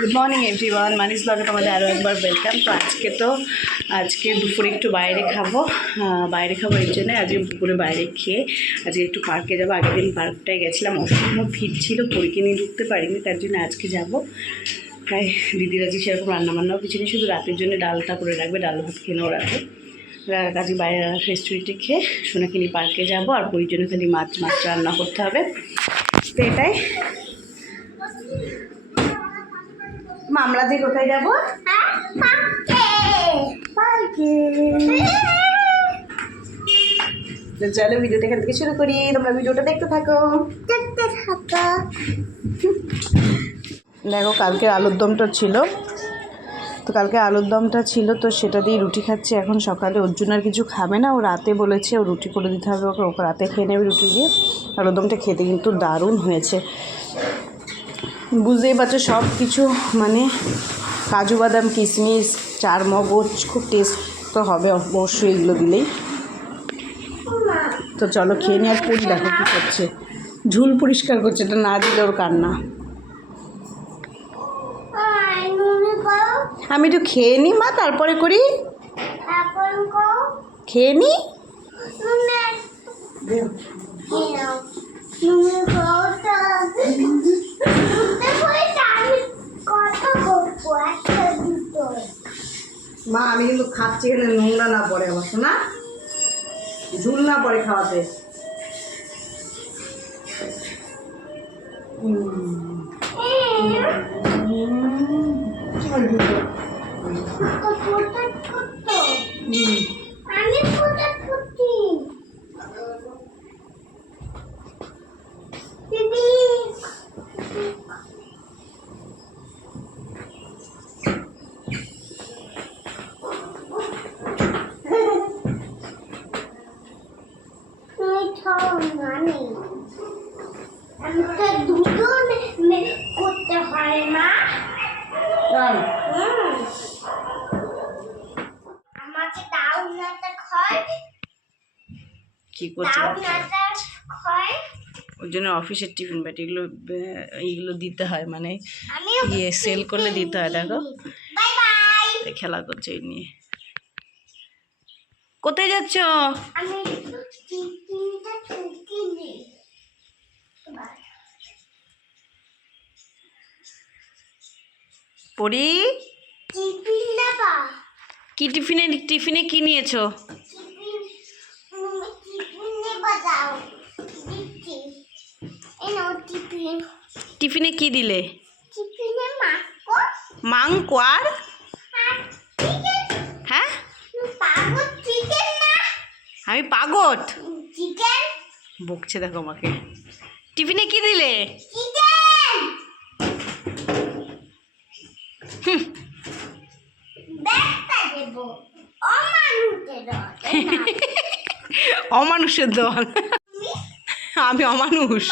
Good morning everyone, মানিস ব্লগে তোমাদের আরও একবার ওয়েলকাম। তো আজকে দুপুরে একটু বাইরে খাবো এর জন্য আজকে দুপুরে বাইরে খেয়ে আজকে একটু পার্কে যাবো। আগের দিন পার্কটায় গেছিলাম, অসম্ভব ভিড় ছিল, পরীকে নিয়ে ঢুকতে পারিনি, তার জন্য আজকে যাবো। তাই দিদির আজকে সেরকম রান্নাবান্নাও কিছু নেই, শুধু রাতের জন্য ডালটা করে রাখবে, ডাল ভাত খেয়ে নেও রাতে। আজকে বাইরে রেস্টুরেন্টে খেয়ে সোনাকে নিয়ে পার্কে যাবো, আর পরীর জন্য খালি মাছ রান্না করতে হবে। তো এটাই আমরা যে কোথায় যাবো, চলো ভিডিওটা এখান থেকে শুরু করি। তোমরা ভিডিওটা দেখতে থাকো। দেখো কালকে আলুর দমটা ছিল, তো সেটা দিয়ে রুটি খাচ্ছি এখন সকালে। ওর জন্য আর কিছু খাবে না, ও রাতে বলেছে ও রুটি করে দিতে হবে ওকে রাতে খেয়ে নেবে রুটি দিয়ে। আলুর দমটা খেতে কিন্তু দারুণ হয়েছে, বুঝতেই পারছো সব কিছু মানে কাজু বাদাম কিশমিশ চারমগজ, খুব টেস্ট তো হবে অবশ্যই এগুলো দিলেই। তো চলো খেয়ে নিয়ে। আর পরি দেখো কী করছে, ঝুল পরিষ্কার করছে, এটা না দিলে ওর কান্না। আমি একটু খেয়ে নিই মা, তারপরে করি, খেয়ে নিই। মা আমি কিন্তু খাচ্ছি, এখানে নোংরা না পড়ে আমার শোনা, ঝুল না পড়ে খাওয়াতে। করতে হয় না, আমাকে দাও না খয় কি করছে ওর জন্য অফিসের টিফিন ব্যাট এইগুলো দিতে হয়, মানে ইয়ে সেল করলে দিতে হয়। দেখো খেলা করছে এই নিয়ে। কোথায় যাচ্ছ? পড়ি কি টিফিনে কি নিয়েছো? টিফিনে কি দিলে? মাংকো আর হ্যাঁ আমি পাগট বকছে দেখো আমাকে। টিফিনে কি দিলে? অমানুষের দল, আমি অমানুষ।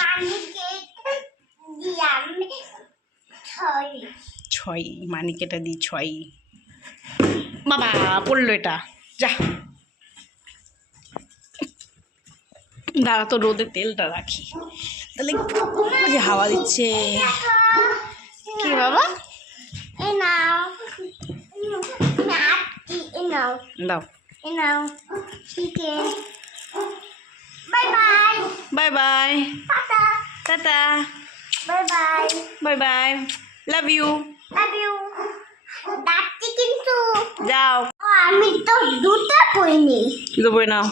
ছয় মানিকেটা দিই, ছয়। বাবা পড়লো এটা, যা দাঁড়া তো রোদে তেলটা রাখি, তাহলে যে হাওয়া দিচ্ছে। কি বাবা দাও, bye bye, ta-ta, bye bye, love you. কিন্তু যাও, আমি তো দুটো বইনি, দুটো বই নাও।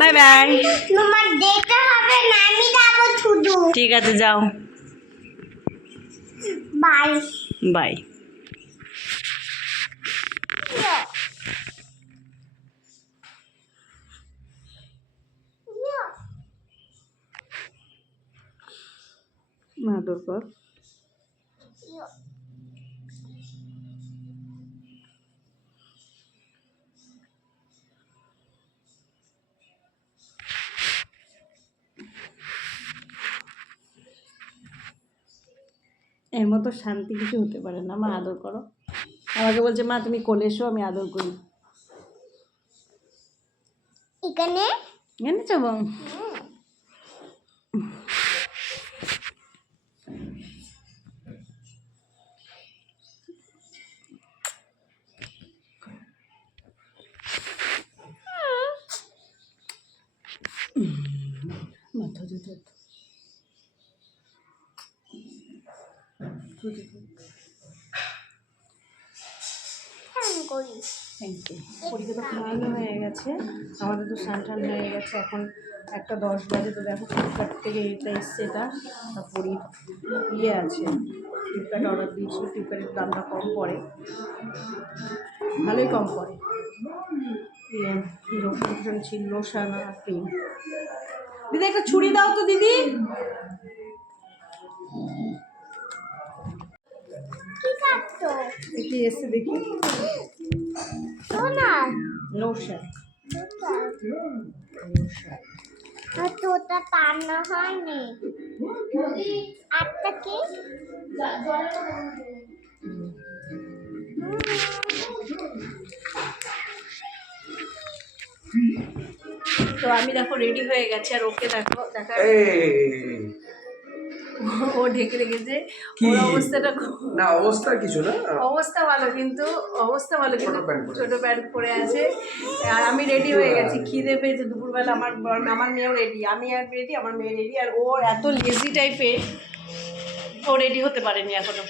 বাই বাই, তোমার যেতে হবে না, আমি যাবো শুধু। ঠিক আছে যাও, বাই বাই। মাদর পর এর মতো শান্তি কিছু হতে পারে না। মা আদর করো, আমাকে বলছে মা তুমি কোলে এসো, আমি আদর করি। এখানে এনেছো? পরীক্ষা তো খাওয়ানো হয়ে গেছে, আমাদের তো স্নান হয়ে গেছে। এখন 1:10 বাজে। তো দেখো ফ্লিপকার্ট থেকে এটা এসছে, এটা পরি ইয়ে আছে, ফ্লিপকার্ট অর্ডার দিয়েছি। ফ্লিপকার্টের দামটা কম পড়ে, ভালোই কম পড়ে। ইয়ে লোশন ছিল, লোশন আর ক্রিম। দিদি একটা ছুরি দাও তো দিদি। কি এসছে দেখি, লোশন। তোটা টানা হয়নি আটটা কি তো আমি দেখো রেডি হয়ে গেছে, আর ওকে দেখো দেখা ও ঢেকে রেখেছে। ওর অবস্থাটা না, অবস্থা কিছু না, অবস্থা ভালো, কিন্তু ছোট প্যান্ট পরে আছে। আর আমি রেডি হয়ে গেছি, খিদে পেয়েছে দুপুরবেলা। আমার মেয়েও রেডি, আমি আর রেডি, আমার মেয়ে রেডি। আর ও এত লেজি টাইপের, ও রেডি হতে পারেনি এখনো।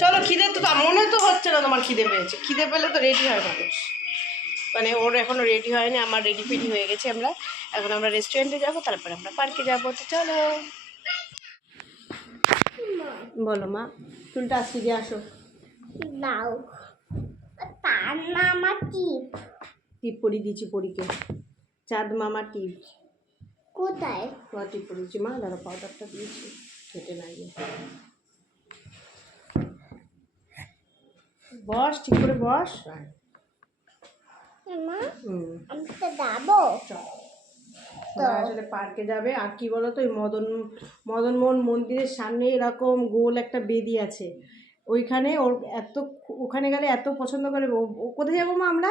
চলো, খিদে তো মনে তো হচ্ছে না তোমার খিদে পেয়েছে। খিদে পেলে তো রেডি হয় মানুষ, মানে ওর এখনো রেডি হয়নি। আমার রেডি ফেডি হয়ে গেছে। এখন আমরা রেস্টুরেন্টে যাবো, তারপরে আমরা পার্কে যাবো। তো চলো। বলো মা, চুলটা আসি দিয়ে আসো। দাও তার মামা টিপ টিপ পরিয়ে দিয়েছি পরীকে, চাঁদ মামা টিপ। কোথায় টিপ পরিয়েছি মা, ধরো পাউডারটা দিয়েছি, কেটে না গিয়ে। বস, ঠিক করে বস। মা হুম, আমি তো যাবো। আসলে পার্কে যাবে। আর কি বলো তো, ওই মদনমোহন মন্দিরের সামনে এরকম গোল একটা বেদি আছে, ওইখানে ওর ওখানে গেলে এত পছন্দ করে। ও কোথায় যাবো মা আমরা?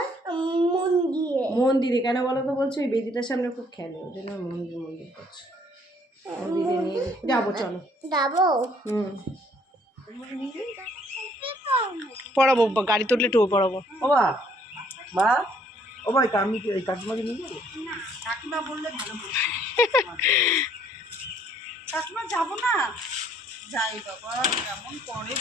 মন্দিরে। কেন বলো তো? বলছো ওই বেদিটার সামনে খুব খেলে, ওই জন্য মন্দির করছে। মন্দিরে নিয়ে যাবো, চলো যাবো। হুম, পড়াবো, গাড়ি তুললে টু পড়াবো। ও মা, ও ভাই, আমি এই কাকিমাকে নিয়ে যাবো। কাকিমা বললে ভালো বলবে। কাকিমা যাবো না, যাই বাবা, কেমন পরে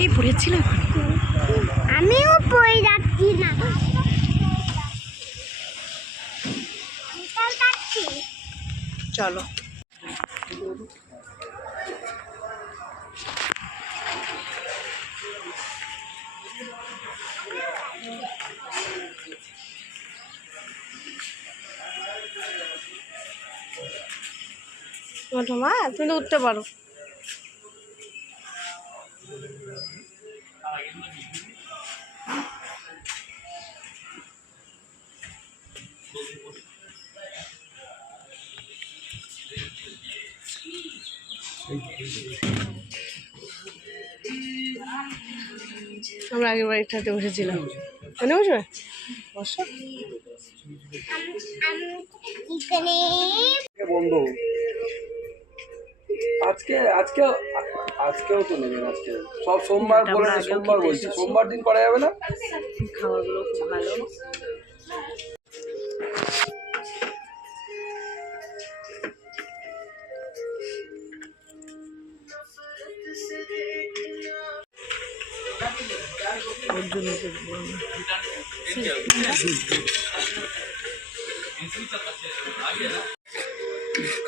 এই পড়েছিল। আমিও পড়ে যাচ্ছি না, চলো। মা, তুমি তো উঠতে পারো। আমরা আগের বাড়িটাতে বসেছিলাম, মনে বসবে বসো। বন্ধু, আজকেও তো নেবেন। আজকে সব সোমবার বলে, সোমবার বলছি, সোমবার দিন করা যাবে না? খাবারগুলো খুব ভালো।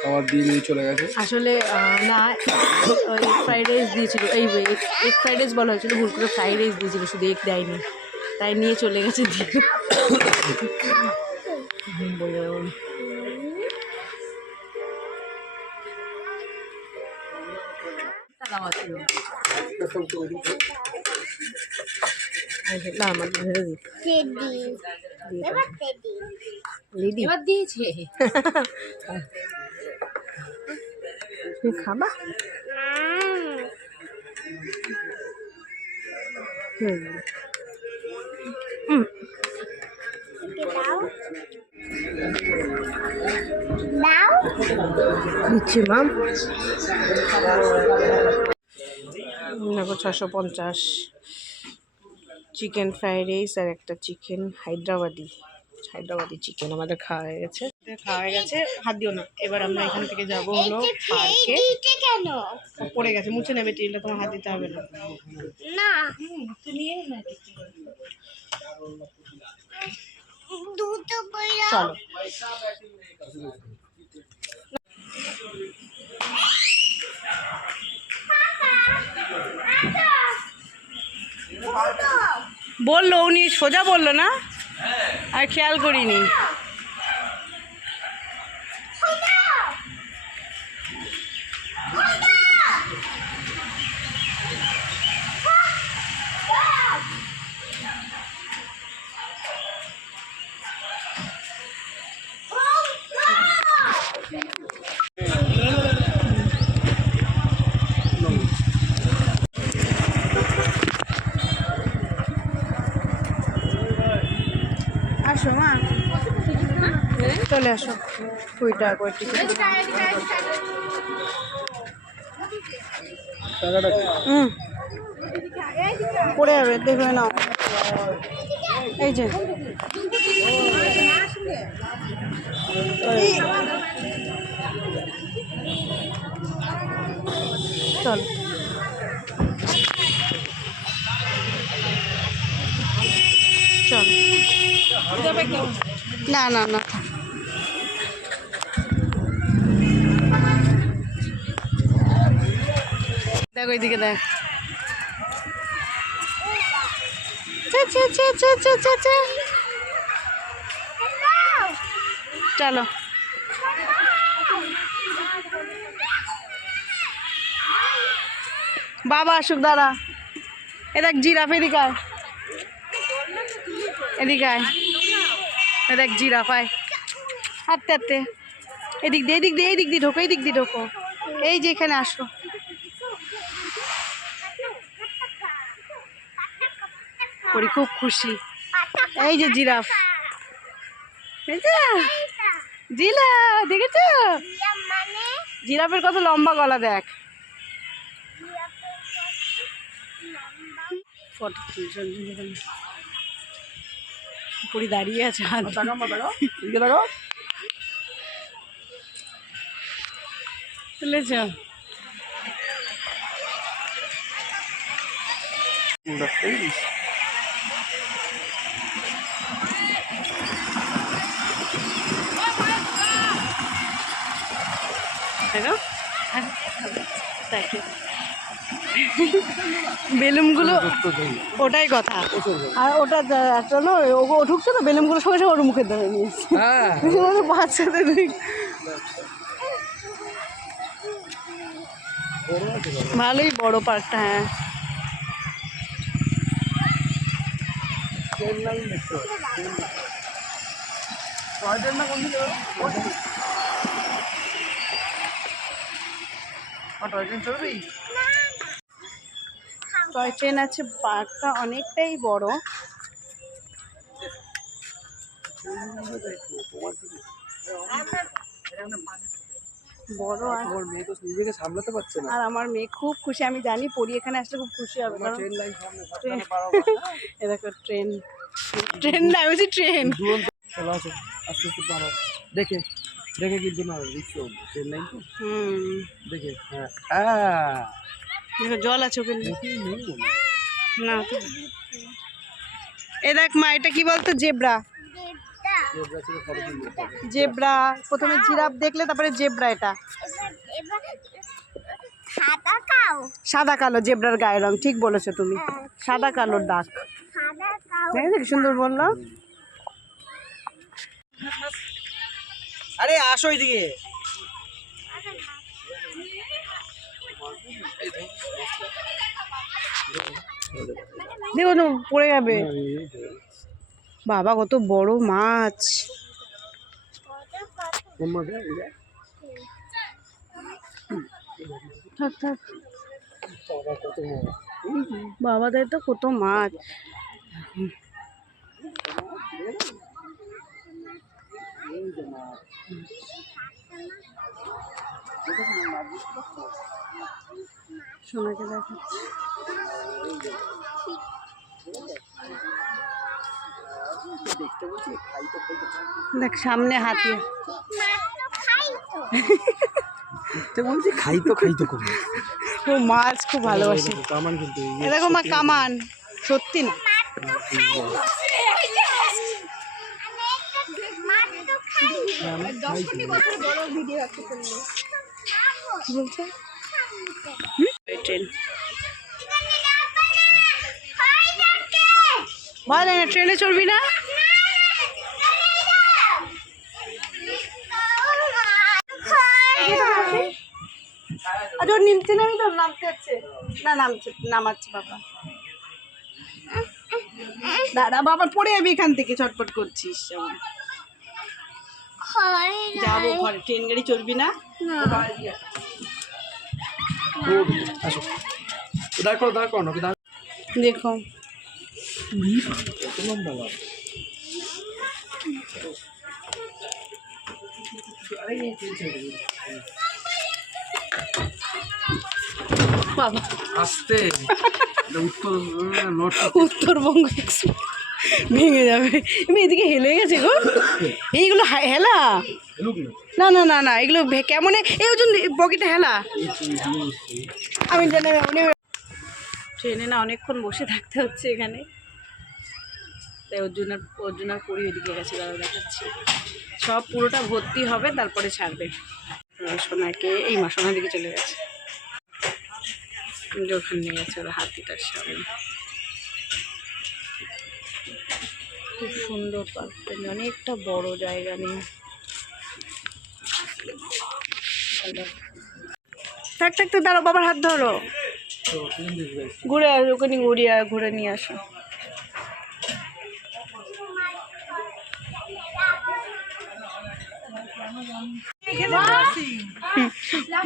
খাবার দিয়ে চলে গেছে আসলে না, এগ ফ্রাইড রাইস দিয়েছিল, এই এগ ফ্রাইড রাইস বলা হয়েছিল, ভুল করে ফ্রাইড রাইস দিয়েছিল, শুধু এগ দেয়নি, তাই নিয়ে চলে গেছে দিয়ে। না, আমার ধরে দিদি এবার দিয়েছে। তুমি খাবা? দাও দিচ্ছি মাম। দেখো 650 চিকেন ফ্রাইড রাইস আর একটা চিকেন হায়দ্রাবাদি চিকেন আমাদের খাওয়া হয়ে গেছে। হাত দিও না। এবার আমরা এখান থেকে যাবো হলো পার্কে। এইটা কেন পড়ে গেছে, মুছে নেবে টিলটা, তোমার হাত দিতে হবে না। না দুটো বইরা চলো বললো উনি, সোজা বললো না, আর খেয়াল করিনি। আসো মা, চলে আসো। 20 টাকা করে টিকিট। পড়ে যাবে, দেখবে নাও। এই যে চল চল। না না না, দেখ ওইদিকে দেখ। চলো বাবা আসুক, দাঁড়া। এ দেখ জিরাফ, এদিকে আয়, এদিকে আয়। এ দেখ জিরাফ, আয় হাঁটতে হাঁটতে। এদিক দিয়ে ঢোকো, এদিক দিয়ে ঢোকো। এই যে এখানে আসো। পরি খুব খুশি। এই যে জিরাফ, জিলা দেখেছ? মানে জিরাফের কত লম্বা গলা দেখ। ফটো পুরি দাঁড়িয়ে আছে, তুলেছ? বেলুনগুলো, ওটাই কথা। আর ওটা চলো, ও ঢুকছে তো, বেলুনগুলো সঙ্গে সঙ্গে ওর মুখে ধরে নিয়েছে। বাচ্চাদের ভালোই বড় পার্কটা। হ্যাঁ টয় ট্রেন আছে। পার্কটা অনেকটাই বড়। বড় আর মেয়ে তো নিজেকে সামলাতে পারছে না। আর আমার মেয়ে খুব খুশি, আমি জানি পরি এখানে আসলে খুব খুশি হবে। কারণ ট্রেন লাইন সামনে, এ দেখো ট্রেন, না আমি বলছি ট্রেন। চলো আসো, আস্তে আস্তে পারো। দেখে দেখে কিন্তু না, রিক্সা ট্রেন লাইন তো দেখে। হ্যাঁ হ্যাঁ, দেখো জল আছে ওখানে। না তো। এ দেখ মা, এটা কি বলতো? জেব্রা। জেব্রা, প্রথমে জিরাফ দেখলে তারপরে জেব্রা। এটা সাদা কাউ সাদা কালো, জেব্রার গায়ের রং। ঠিক বলেছো তুমি, সাদা কালোর দাগ। সাদা কাউ দেখেছো কি সুন্দর বললো? আরে আসো এইদিকে। দেখো তো পড়ে যাবে। বাবা কত বড় মাছ। থাক থাক, বাবাদের তো কত মাছ। সোনাকে দেখাচ্ছি। দেখ সামনে হাতি। বলছি খাই তো কমে। ও মাছ খুব ভালোবাসে। কামান কিন্তু দেখো মা কামান, সত্যি না। কি বলছে? ট্রেন ভয় লাগে না, ট্রেনে চড়বি না? আচ্ছা ওর নিমতে নামি তো, নামতে হচ্ছে না, নামাচ্ছে বাবা। দাঁড়া বাবা, পড়ে যাবি এখান থেকে, ছটপট করছিস। যাবো ঘরে, ট্রেন গাড়ি চড়বি না? আসো, দাঁড় করো দেখো লম্বা বাবা আস্তে। উত্তরবঙ্গ এক্সপ্রেস ভেঙে যাবে। এমনি এদিকে হেলে গেছে গো, এইগুলো হেলা। না না না না, এগুলো কেমন এই ওজন বগিটা হেলা। আমি জানি ট্রেনে না অনেকক্ষণ বসে থাকতে হচ্ছে এখানে, তাই অর্জুনার পরি ওইদিকে গেছে, দাদা দেখাচ্ছি। সব পুরোটা ভর্তি হবে, তারপরে ছাড়বে। সোনাকে এই মা সোনার দিকে চলে গেছে, ওখানে নিয়ে গেছে ওরা হাতিটার সামনে। খুব সুন্দর পার্কটা, অনেকটা বড় জায়গা নিয়ে। থাকতে দাঁড়ো, বাবার হাত ধরো, ঘুরে ওখানে ঘুরে নিয়ে আসো।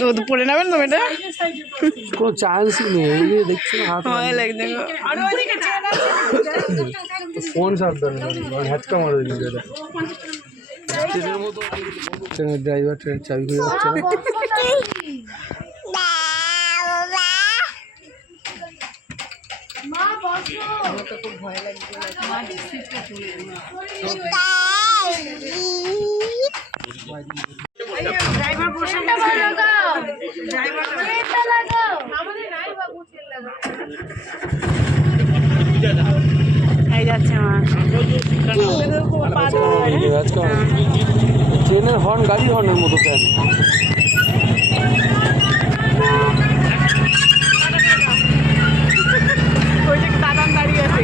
ও তো পড়ে নেবেন তো এটা, কোনো চান্সই নেই। দেখছি ভয় লাগছে। ফোন সাবধান, হ্যাচকা মারা দিচ্ছে এটা। ট্রেনের মতো ট্রেনের ড্রাইভার ট্রেনের চাবি খুঁজে যাচ্ছে না। খুব ভয় লাগছে। ড্রাইভার বসে এই যাচ্ছে মা। ট্রেনের হর্ন গাড়ি হর্নের মতো কেন? ওই যে দাদান দাঁড়িয়ে আছে।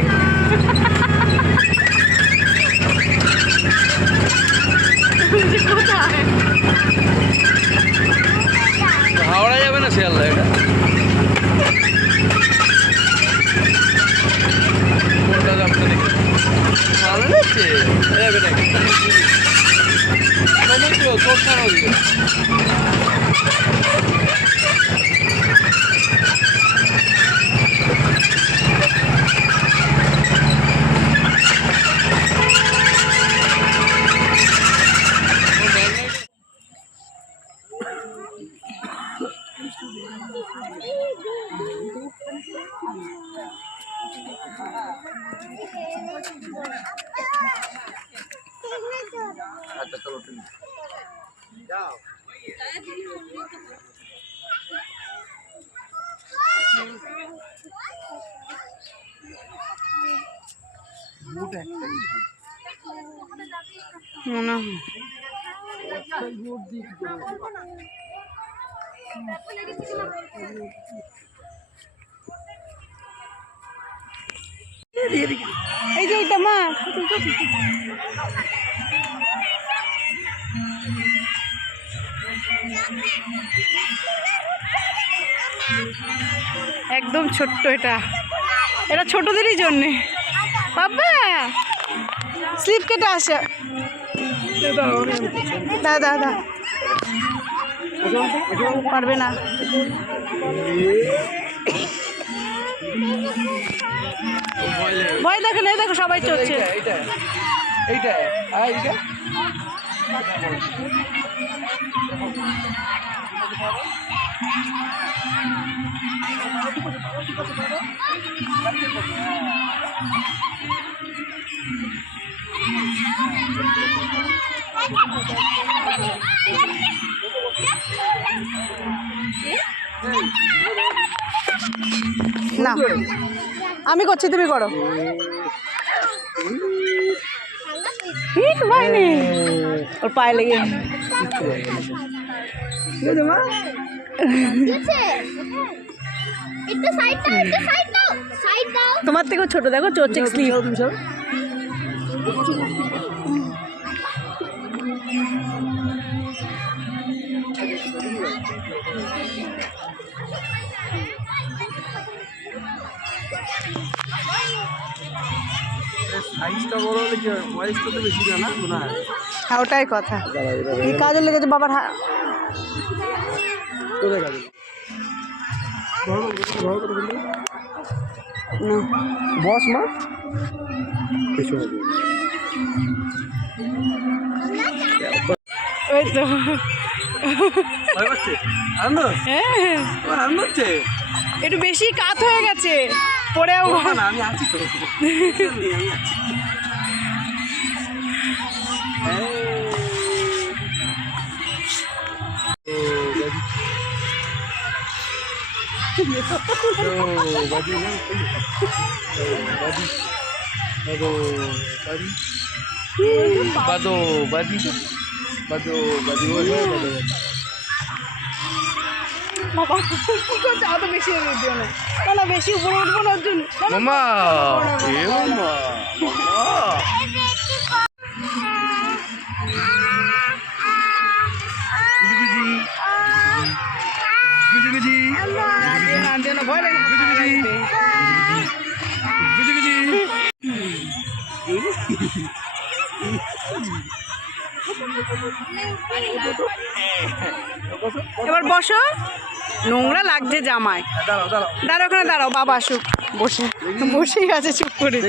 কোথায় হাওড়া যাবে না শিয়ালদা? এটা ভালো লাগছে আচ্ছা চলো যাও। মনে হয় এই যে ওইটা মা, একদম ছোট্ট, এটা ছোটদেরই জন্যে। বাবা স্লিপ কেটে আসে। দাদা পারবে না। ভয় দেখো না, দেখো সবাই চলছে। না আমি করছি, তুমি করো। ঠিক হয়নি, ওর পায়ে লেগে। তোমার থেকেও ছোট, দেখো চোর চেক স্লিপ। সাইজটা বড় হলে কি বয়সটা তো বেশি না মনে হয়। হ্যাঁ ওটাই কথা। এই কাজে লেগেছে বাবার কোথায় কাজে বস মা ওই তো হ্যাঁ হচ্ছে একটু বেশি কাত হয়ে গেছে, পরেও আমি আছি তো Bado, badi, bado, badi, বাবা কি করছে? অত বেশি হয়ে দিও না, না বেশি উপরে উঠবো না অর্জুন। Mama, mama, ভয় লাগে। এবার বসো, নোংরা লাগছে জামায়। দাঁড়াও ওখানে দাঁড়াও, বাবা আসুক। বসেই আছে চুপ করে।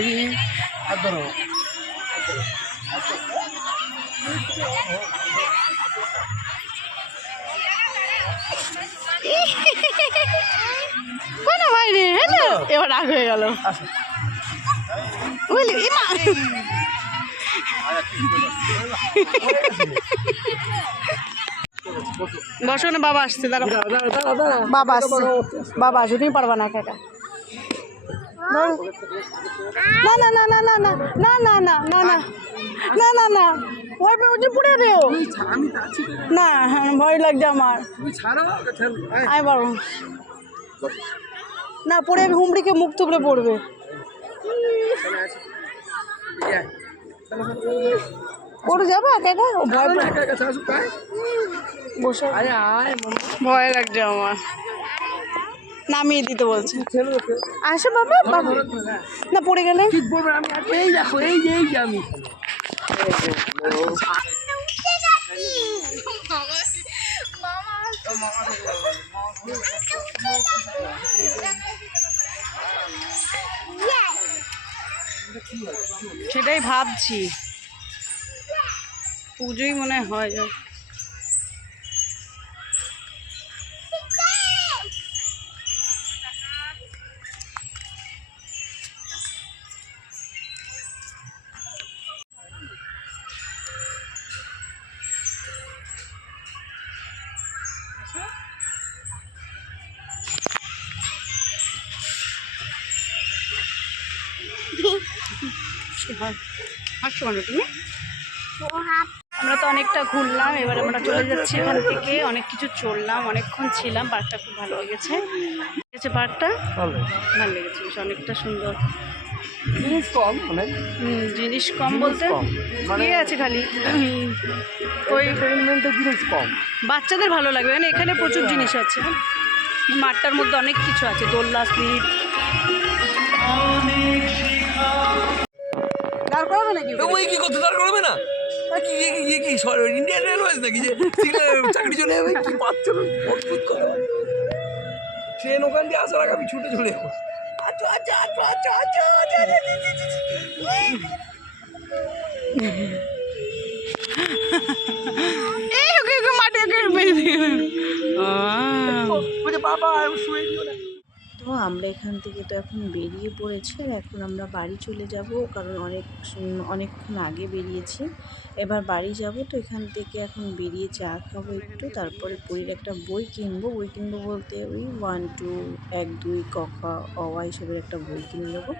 কোনো ভাই রে, এবার রাগ হয়ে গেল। বুঝলি মা বসো না, বাবা আসছে, দাঁড়াও বাবা আসছে, বাবা আসো, তুমি পারবা না একা একা। না না না না না না না না না না না না না না ভয় পেয়ে পড়ে দেও না, ভয় লাগছে আমার। আমি পারবো না, পড়ে আমি হুমড়িকে মুখ থুবড়ে পড়বে। পড়ে যাবো একা একা, ভয় বসে ভয় লাগছে আমার, নামিয়ে দিতে বলছে। আসো বাবা, বাবা না পড়ে গেলে এই দেখো, এই যে আমি সেটাই ভাবছি, পুজোই মনে হয় যায়। হাসছো কেন তুমি? আমরা তো অনেকটা ঘুরলাম, এবার আমরা চলে যাচ্ছি এখান থেকে। অনেক কিছু চললাম, অনেকক্ষণ ছিলাম, পার্কটা খুব ভালো লেগেছে। পার্কটা ভালো লেগেছে, বেশ অনেকটা সুন্দর। জিনিস কম অনেক, জিনিস কম বলতে ইয়ে আছে খালি ওই জিনিস কম, বাচ্চাদের ভালো লাগবে। মানে এখানে প্রচুর জিনিস আছে, মাঠটার মধ্যে অনেক কিছু আছে, দোলনা, স্লিপ। দাঁড় করাবে নাকি? ওই কি করতে দাঁড় করবে না? কি ইন্ডিয়ান রেলওয়েজ নাকি যে চাকরি চলে যাবে? কি পাচ্ছে না, অদ্ভুত কথা। ট্রেন ওখান দিয়ে আসার আগে আমি ছুটে চলে যাবো। আচ্ছা আচ্ছা আচ্ছা আচ্ছা আচ্ছা এই ওকে ওকে মাটি ওকে বেঁধে দিও। বলছে বাবা শুয়ে দিও না। তো আমরা এখান থেকে তো এখন বেরিয়ে পড়েছি আর এখন আমরা বাড়ি চলে যাব, কারণ অনেকক্ষণ আগে বেরিয়েছি। এবার বাড়ি যাব, তো এখান থেকে এখন বেরিয়ে চা খাবো একটু, তারপরে পুরীর একটা বই কিনবো। বই কিনবো বলতে ওই 1 2 1 2 ক খ অ আ এসবের একটা বই কিনে নেবো।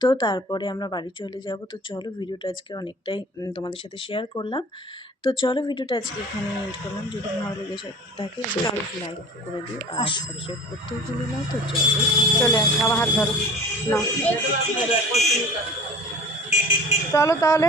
তো তারপরে আমরা বাড়ি চলে যাব। তো চলো, ভিডিওটা আজকে অনেকটাই তোমাদের সাথে শেয়ার করলাম। তো চলো, ভিডিওটা আজকে এখানে এন্ড করলাম। যদি ভালো লেগে থাকে লাইক করে দিও আর সাবস্ক্রাইব করতেও ভুলো না। তো চলে বাবা হাত ধরো না, চলো তাহলে।